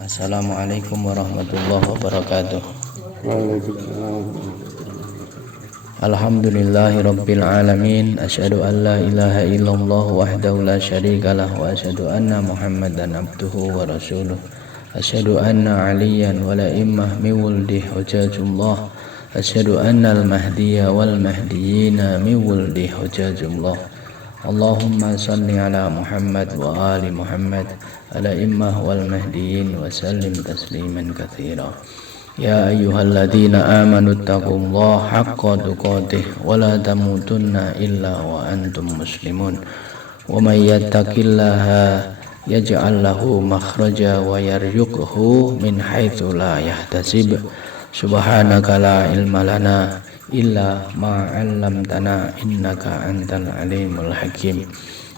Assalamualaikum warahmatullahi wabarakatuh. Waalaikumsalam. Alhamdulillahi rabbil alamin. Asyhadu an la ilaha illallah wahdahu la syarikalah wa asyhadu anna Muhammadan abduhu wa rasuluh. Asyhadu anna aliyan wa la'immah min wuldi hujajullah. Asyhadu anna al-mahdiyya wal mahdiyina min wuldi hujajullah. Allahumma salli ala Muhammad wa ali Muhammad ala immah wal mahdiyin wa sallim tasliman katsira. Ya ayyuhalladzina amanu taqullaha haqqa tuqatih wa la tamutunna illa wa antum muslimun. Wa may yattaqillaha yaj'al lahu makhraja wa yarzuqhu min haitsu la yahtasib. Subhanaka la ilma lana illa ma 'allamtana innaka antal alimul hakim.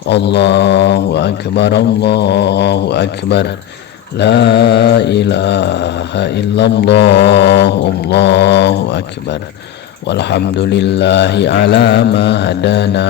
Allahu akbar, Allahu akbar. La ilaha illallah, Allahu akbar. Walhamdulillahi ala ma hadana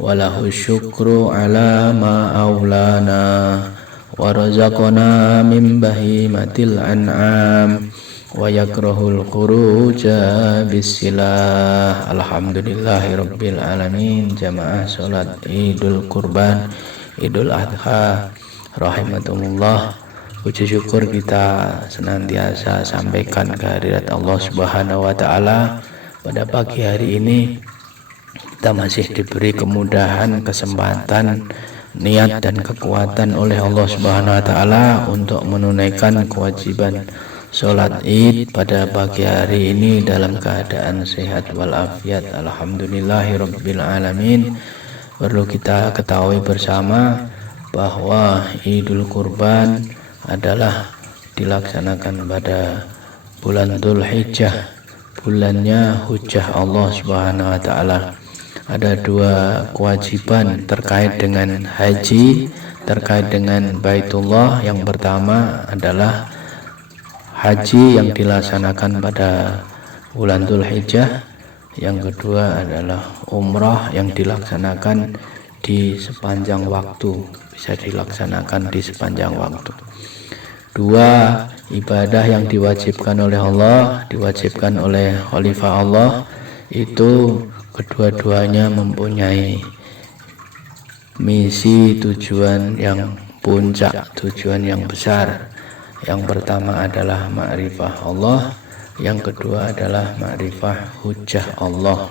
wa lahu syukru ala ma aulana wa razaqana min bahimatil an'am wa yakrahul khuruja bisilah. Alhamdulillahi rabbil alamin. Jamaah salat Idul Kurban, Idul Adha rahimatumullah. Puji syukur kita senantiasa sampaikan kehadirat Allah Subhanahu wa taala. Pada pagi hari ini kita masih diberi kemudahan, kesempatan, niat dan kekuatan oleh Allah Subhanahu wa taala untuk menunaikan kewajiban sholat Id pada pagi hari ini dalam keadaan sehat walafiat. Alhamdulillahirabbil alamin. Perlu kita ketahui bersama bahwa Idul Kurban adalah dilaksanakan pada bulan Dzulhijjah, bulannya hujjah Allah Subhanahu wa taala. Ada dua kewajiban terkait dengan haji, terkait dengan Baitullah. Yang pertama adalah haji yang dilaksanakan pada bulan Dzulhijjah. Yang kedua adalah umrah yang dilaksanakan di sepanjang waktu, bisa dilaksanakan di sepanjang waktu. Dua ibadah yang diwajibkan oleh Allah, diwajibkan oleh Khalifah Allah, itu kedua-duanya mempunyai misi, tujuan yang puncak, tujuan yang besar. Yang pertama adalah ma'rifah Allah, yang kedua adalah ma'rifah hujjah Allah.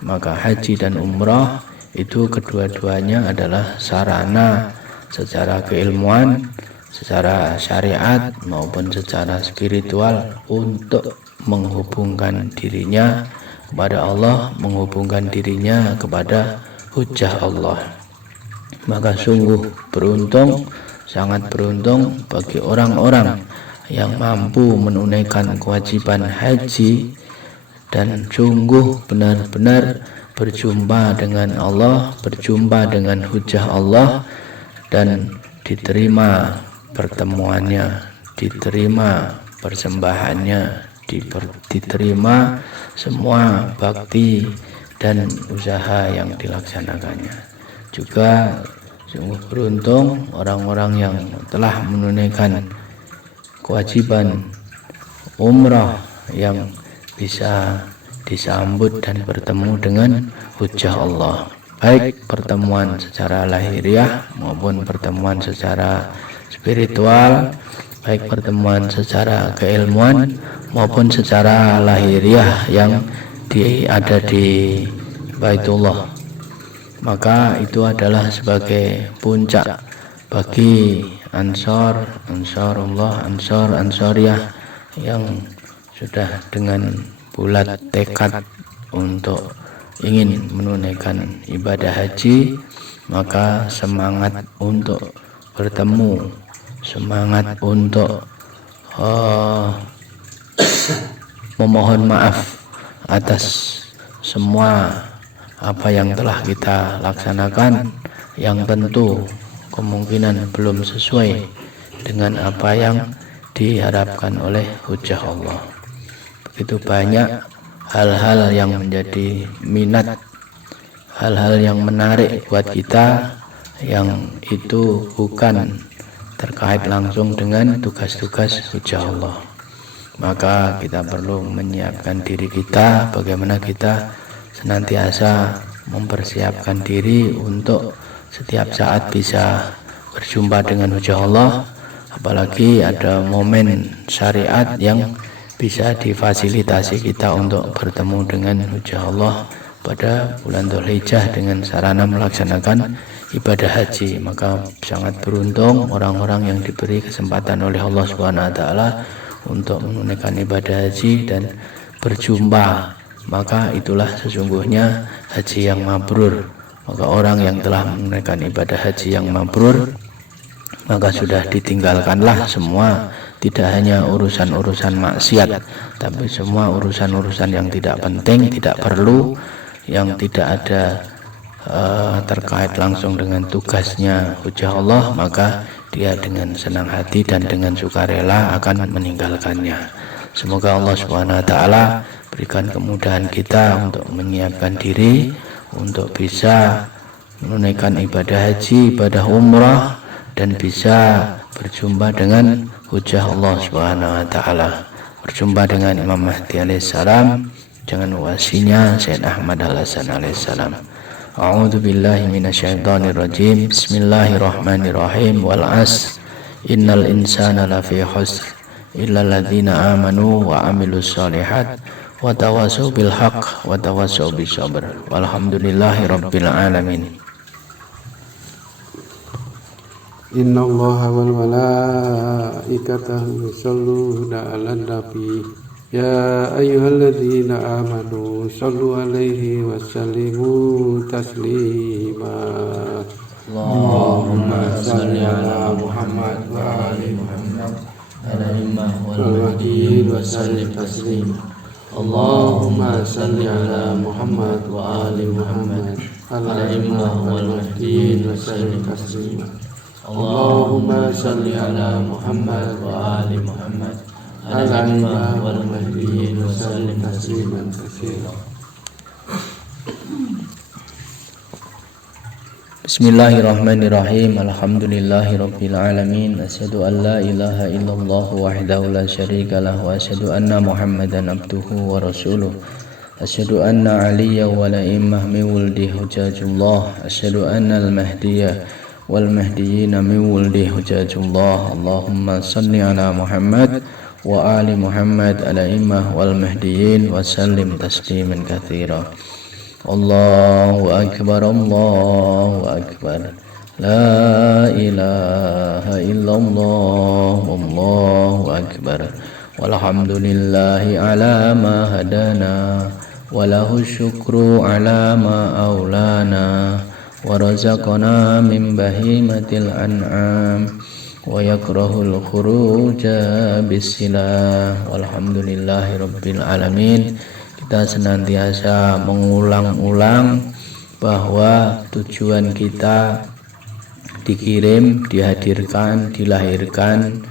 Maka haji dan umrah itu kedua-duanya adalah sarana secara keilmuan, secara syariat maupun secara spiritual untuk menghubungkan dirinya kepada Allah, menghubungkan dirinya kepada hujjah Allah. Maka sungguh beruntung, sangat beruntung bagi orang-orang yang mampu menunaikan kewajiban haji dan sungguh benar-benar berjumpa dengan Allah, berjumpa dengan hujjah Allah, dan diterima pertemuannya, diterima persembahannya, diterima semua bakti dan usaha yang dilaksanakannya. Juga sungguh beruntung orang-orang yang telah menunaikan kewajiban umrah yang bisa disambut dan bertemu dengan hujjah Allah, baik pertemuan secara lahiriah maupun pertemuan secara spiritual, baik pertemuan secara keilmuan maupun secara lahiriah yang ada di Baitullah. Maka itu adalah sebagai puncak bagi Ansarullah, Ansariyah yang sudah dengan bulat tekad untuk ingin menunaikan ibadah haji, maka semangat untuk bertemu, semangat untuk memohon maaf atas semua apa yang telah kita laksanakan yang tentu kemungkinan belum sesuai dengan apa yang diharapkan oleh hujjah Allah. Begitu banyak hal-hal yang menjadi minat, hal-hal yang menarik buat kita, yang itu bukan terkait langsung dengan tugas-tugas hujah Allah. Maka kita perlu menyiapkan diri kita bagaimana kita senantiasa mempersiapkan diri untuk setiap saat bisa berjumpa dengan hujah Allah, apalagi ada momen syariat yang bisa difasilitasi kita untuk bertemu dengan hujah Allah pada bulan Dzulhijjah dengan sarana melaksanakan ibadah haji. Maka sangat beruntung orang-orang yang diberi kesempatan oleh Allah Subhanahu wa taala untuk menunaikan ibadah haji dan berjumpa. Maka itulah sesungguhnya haji yang mabrur. Maka orang yang telah menunaikan ibadah haji yang mabrur, maka sudah ditinggalkanlah semua, tidak hanya urusan-urusan maksiat, tapi semua urusan-urusan yang tidak penting, tidak perlu, yang tidak ada terkait langsung dengan tugasnya hujah Allah, maka dia dengan senang hati dan dengan sukarela akan meninggalkannya. Semoga Allah Subhanahu wa taala berikan kemudahan kita untuk menyiapkan diri untuk bisa menunaikan ibadah haji, ibadah umrah, dan bisa berjumpa dengan hujah Allah Subhanahu wa taala. Berjumpa dengan Imam Mahdi alaihissalam dengan wasinya Sayyid Ahmad Al-Hasan alaihissalam. A'udzu billahi minasyaitonir rajim. Bismillahirrahmanirrahim. Wal 'asr. Innal insana lafi khusr illa alladzina amanu wa 'amilus shalihat wa tawassaw bil haqq wa tawassaw bis sabr. Walhamdulillahirabbil alamin. Inna Allaha wal malaikatahu yusholluna 'alan nabi. Ya ayyuhalladzina amanu shallu 'alaihi wa sallimu taslima. Allahumma shalli 'ala Muhammad wa ali Muhammad ala imam wal mahdi wa sallim taslima. Allahumma shalli 'ala Muhammad wa ali Muhammad ala imam wal mahdi wa sallim taslima. Allahumma shalli 'ala Muhammad wa ali Muhammad ala imam wal mahdi wa sallim tasliman katsiran. Bismillahirrahmanirrahim. Alhamdulillahirabbil alamin. Asyhadu an la ilaha illallah wahdahu la syarika lahu wa asyhadu anna Muhammadan abduhu wa rasuluh. Asyhadu anna aliyya wa la immah min wuldi hujajullah. Asyhadu anna al-mahdiyya wal mahdiyina min wuldi hujajullah. Allahumma salli ala Muhammad wa ali Muhammad ala immah wal mahdiyin wa sallim tasliman katsira. Allahu akbar, Allahu akbar, la ilaha illallah, Allahu akbar, walhamdulillahi ala ma hadana, walahu syukru ala ma aulana, wa razaqana min bahimatil an'am, wa yakrahul khuruja bisilah. Walhamdulillahi rabbil alamin. Kita senantiasa mengulang-ulang bahwa tujuan kita dikirim, dihadirkan, dilahirkan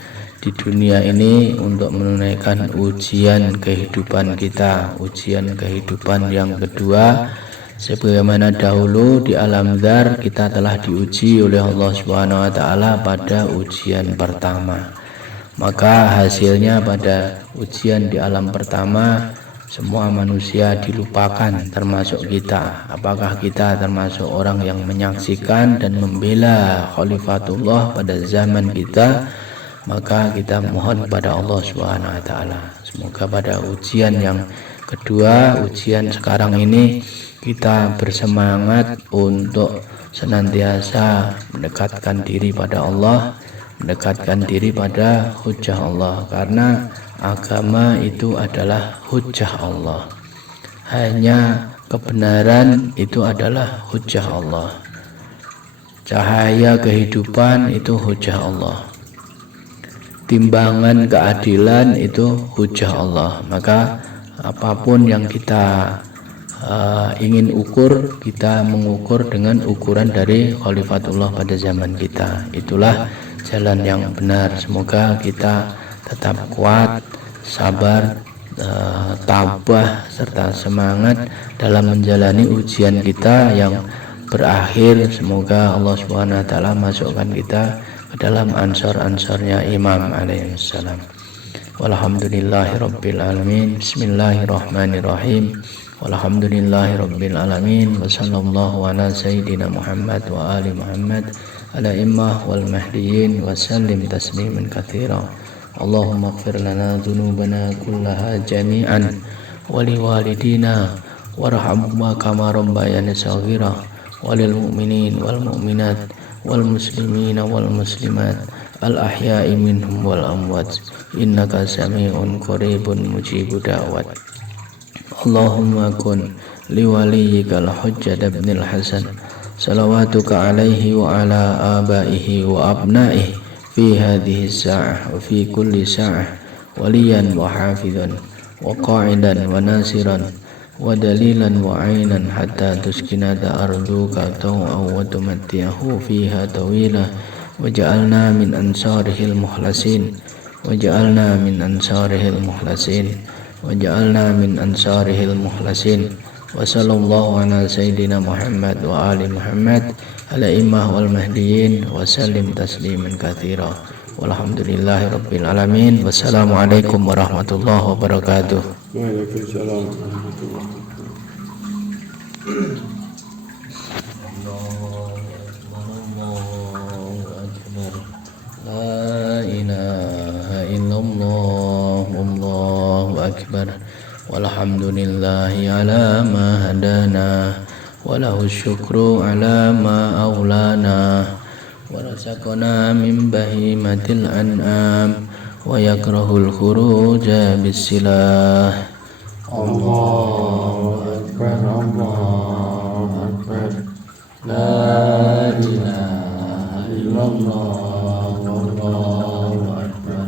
di dunia ini untuk menunaikan ujian kehidupan kita, ujian kehidupan yang kedua. Sebagaimana dahulu di alam dzar kita telah diuji oleh Allah Subhanahu wa taala pada ujian pertama. Maka hasilnya pada ujian di alam pertama semua manusia dilupakan termasuk kita. Apakah kita termasuk orang yang menyaksikan dan membela Khalifatullah pada zaman kita? Maka kita mohon kepada Allah Subhanahu wa taala, semoga pada ujian yang kedua, ujian sekarang ini, kita bersemangat untuk senantiasa mendekatkan diri pada Allah, mendekatkan diri pada hujah Allah, karena agama itu adalah hujah Allah. Hanya kebenaran itu adalah hujah Allah. Cahaya kehidupan itu hujah Allah. Timbangan keadilan itu hujah Allah. Maka apapun yang kita ingin ukur, kita mengukur dengan ukuran dari Khalifatullah pada zaman kita. Itulah jalan yang benar. Semoga kita tetap kuat, sabar, tabah, serta semangat dalam menjalani ujian kita yang berakhir. Semoga Allah Subhanahu wa taala masukkan kita ke dalam ansar-ansarnya Imam alaihissalam. Walhamdulillahirabbil alamin. Bismillahirrahmanirrahim. Walhamdulillahirabbil alamin. Wa sallallahu ala sayyidina Muhammad wa ali Muhammad ala immah wal mahdiyyin wa sallim tasliman katsira. Allahumma ighfir lana dhunubana kullaha jami'an wa liwalidina warhamhuma kama rabbayani shaghira walil mu'minin wal mu'minat wal muslimina wal muslimat al ahya'i minhum wal amwat innaka sami'un qaribun mujibud da'wat. Allahumma kun liwaliyyikal Hujjat ibnil Hasan salawatuka alaihi wa ala abaihi wa abnaihi fi hadhihi sa'ah wa fi kulli sa'ah waliyan wa hafidhan wa qa'idan wa nasiran wa dalilan wa ainan hatta tuskinata arduka taw'aw wa tumatti'ahu fiha tawila waj'alna min ansarihil muhlasin waj'alna min ansarihil muhlasin waj'alna min ansarihil muhlasin wa sallallahu ala sayyidina Muhammad wa ali Muhammad ala immah wal mahdiyyin wa sallim tasliman katsira. Walhamdulillahirabbil alamin. Wassalamualaikum warahmatullahi wabarakatuh. Waalaikumsalam warahmatullahi wabarakatuh. La ilaha illallah wallahu akbar. Walhamdulillahi ala ma hadana wa lahu syukru ala ma aulana wa razaqana min bahimatil an'am wa yakrahul khuruja bisilah. Allahu akbar, Allahu akbar. La ilaha illallah wallahu akbar.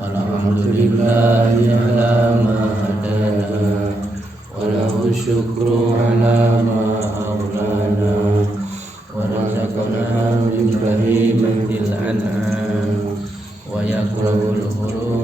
Walhamdulillahi ala ma hadana wa lahu syukru ala ma aulana wa razaqana min bahimatil an'am wa yakrahul khuruj